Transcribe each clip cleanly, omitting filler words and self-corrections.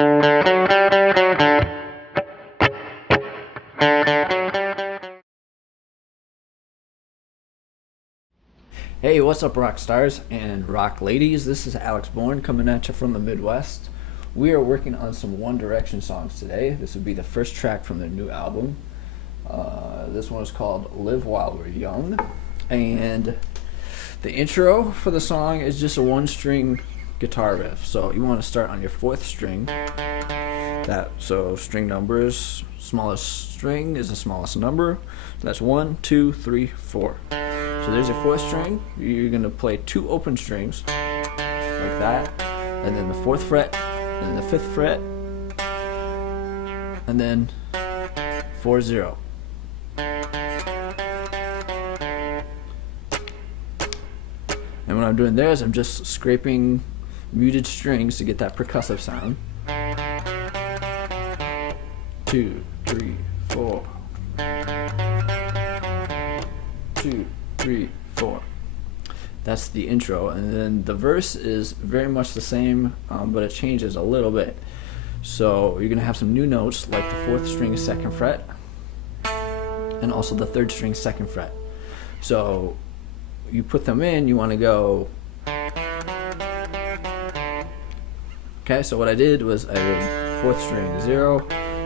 Hey, what's up, rock stars and rock ladies? This is Alex Bourne coming at you from the Midwest. We are working on some One Direction songs today. This would be the first track from their new album. This one is called Live While We're Young. And the intro for the song is just a one-string guitar riff. So you want to start on your fourth string. So string numbers, smallest string is the smallest number. So that's 1, 2, 3, 4. So there's your fourth string. You're going to play two open strings like that, and then the fourth fret, and then the fifth fret, and then 4, 0. And what I'm doing there is I'm just scraping muted strings to get that percussive sound. 2, 3, 4. 2, 3, 4. That's the intro, and then the verse is very much the same, but it changes a little bit. So you're gonna have some new notes like the fourth string second fret, and also the third string second fret. So you put them in. You want to go. Okay, so what I did was I did fourth string 0,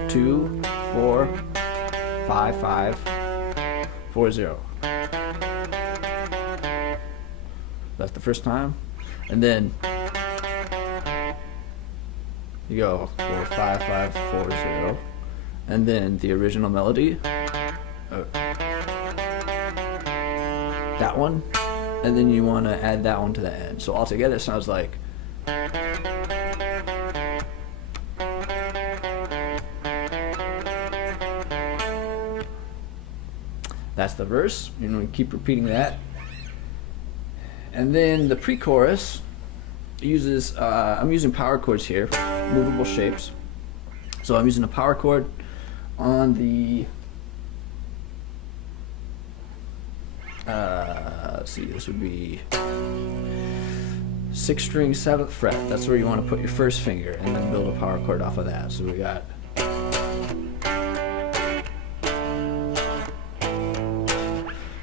2, 4, 5, 5, 4, 0. That's the first time, and then you go 4, 5, 5, 4, 0, and then the original melody, that one, and then you want to add that one to the end. So altogether, it sounds like. That's the verse. You know, keep repeating that. And then the pre-chorus uses, I'm using power chords here, movable shapes. So I'm using a power chord on the, let's see, this would be 6th string 7th fret. That's where you want to put your first finger and then build a power chord off of that. So we got.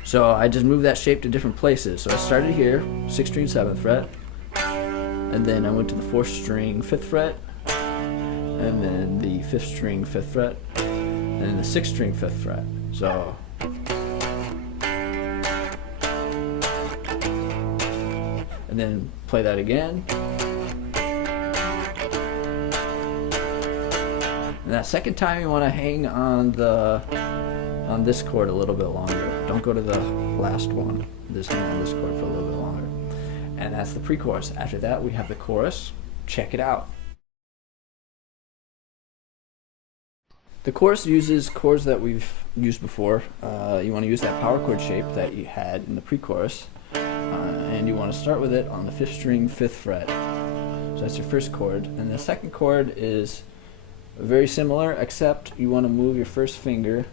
So I just moved that shape to different places. So I started here, 6th string 7th fret, and then I went to the 4th string 5th fret, and then the 5th string 5th fret, and then the 6th string 5th fret. So and then play that again. And that second time you want to hang on this chord a little bit longer. Don't go to the last one. Just hang on this chord for a little bit longer. And that's the pre-chorus. After that, we have the chorus. Check it out. The chorus uses chords that we've used before. You want to use that power chord shape that you had in the pre-chorus. And you want to start with it on the 5th string 5th fret. So that's your first chord. And the second chord is very similar, except you want to move your first finger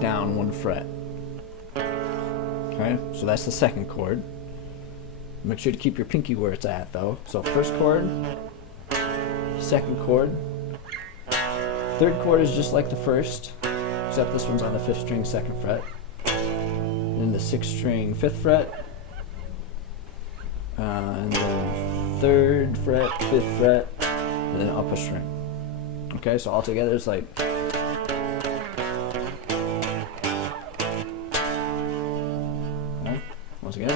down 1 fret. Okay, so that's the second chord. Make sure to keep your pinky where it's at, though. So first chord, second chord, third chord is just like the first, except this one's on the 5th string 2nd fret. Then the 6th string 5th fret, and then 3rd fret, 5th fret, and then up a string. Okay, so all together it's like. Once again.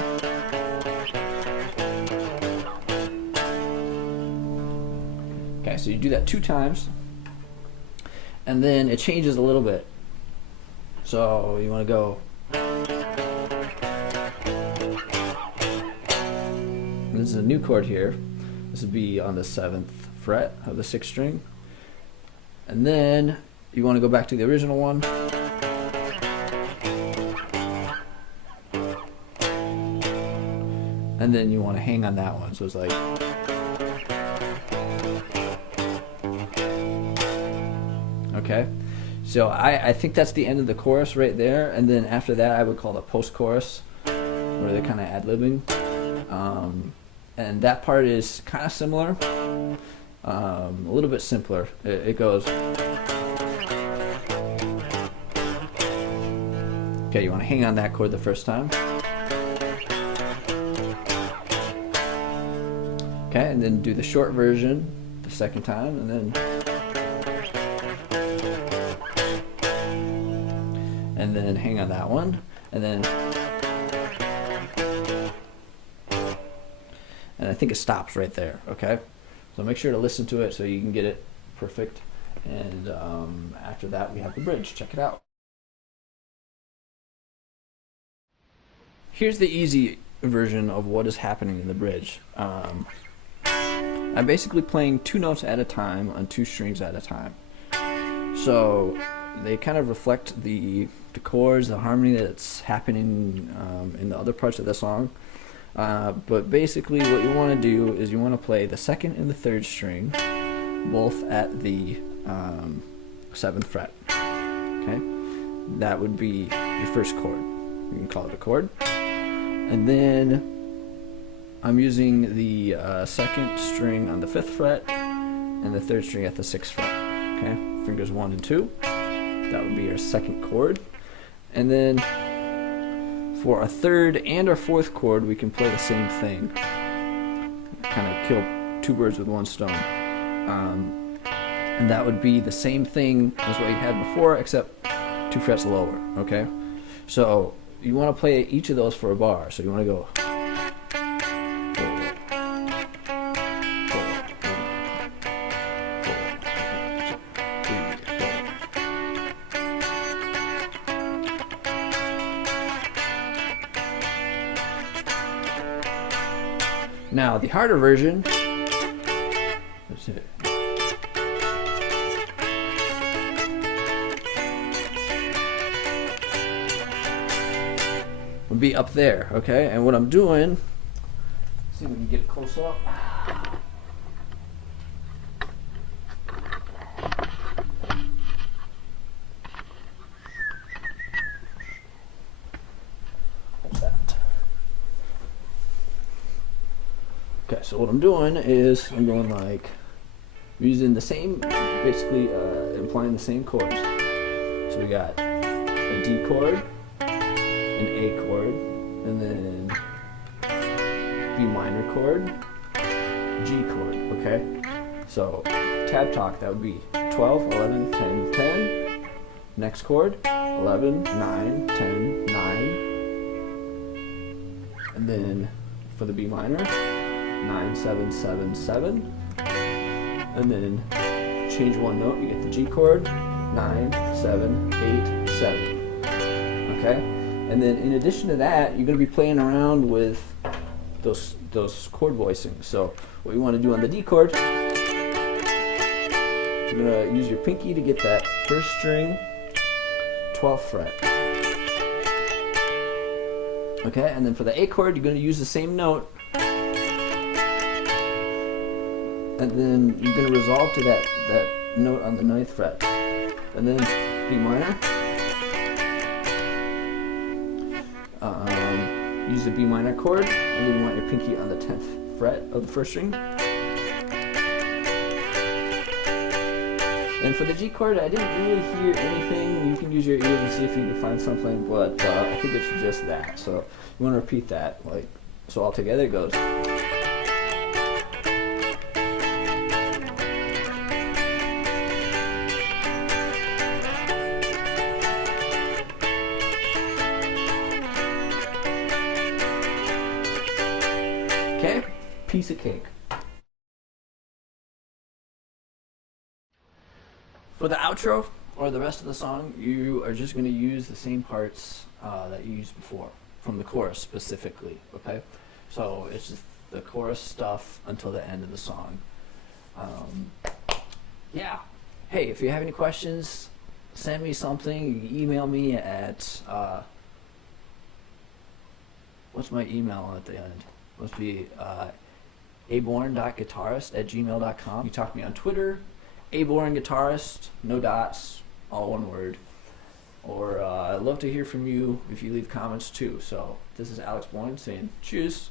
Okay, so you do that 2 times, and then it changes a little bit. So you want to go. This is a new chord here. This would be on the 7th fret of the 6th string. And then you want to go back to the original one. And then you want to hang on that one. So it's like. Okay. So I think that's the end of the chorus right there. And then after that, I would call the post-chorus, where they're kind of ad-libbing. And that part is kind of similar. A little bit simpler. It goes. Okay, you want to hang on that chord the first time. Okay, and then do the short version the second time, and then hang on that one, and I think it stops right there. Okay, so make sure to listen to it so you can get it perfect. And after that, we have the bridge. Check it out. Here's the easy version of what is happening in the bridge. I'm basically playing 2 notes at a time on 2 strings at a time. So they kind of reflect the chords, the harmony that's happening in the other parts of the song. But basically what you want to do is you want to play the 2nd and the 3rd string both at the 7th fret. Okay, that would be your first chord. You can call it a chord. And then I'm using the 2nd string on the 5th fret and the 3rd string at the 6th fret. Okay, fingers 1 and 2. That would be our 2nd chord. And then for our 3rd and our 4th chord, we can play the same thing. Kind of kill 2 birds with 1 stone. And that would be the same thing as what you had before, except 2 frets lower. Okay, so you want to play each of those for a bar. So you want to go. Now the harder version, let's see, would be up there, okay? And what I'm doing, see if we can get it close up. Okay, so what I'm doing is I'm going like using the same, basically implying the same chords. So we got a D chord, an A chord, and then B minor chord, G chord. Okay, so tab talk, that would be 12, 11, 10, 10. Next chord, 11, 9, 10, 9. And then for the B minor, 9, 7, 7, 7, and then change 1 note, you get the G chord, 9, 7, 8, 7, okay? And then in addition to that, you're going to be playing around with those chord voicings. So what you want to do on the D chord, you're going to use your pinky to get that 1st string, 12th fret. Okay, and then for the A chord, you're going to use the same note, and then you're going to resolve to that note on the 9th fret, and then B minor, use the B minor chord, and then you want your pinky on the 10th fret of the 1st string. And for the G chord, I didn't really hear anything. You can use your ears and see if you can find something, but I think it's just that. So you want to repeat that, like, so all together it goes. Okay, piece of cake. For the outro or the rest of the song, you are just going to use the same parts that you used before, from the chorus specifically, okay? So it's just the chorus stuff until the end of the song. Yeah. Hey, if you have any questions, send me something. You can email me at, what's my email at the end? Must be aborn.guitarist@gmail.com. You talk to me on Twitter, aborn.guitarist, no dots, all one word. Or I'd love to hear from you if you leave comments too. So this is Alex Boyne saying cheers.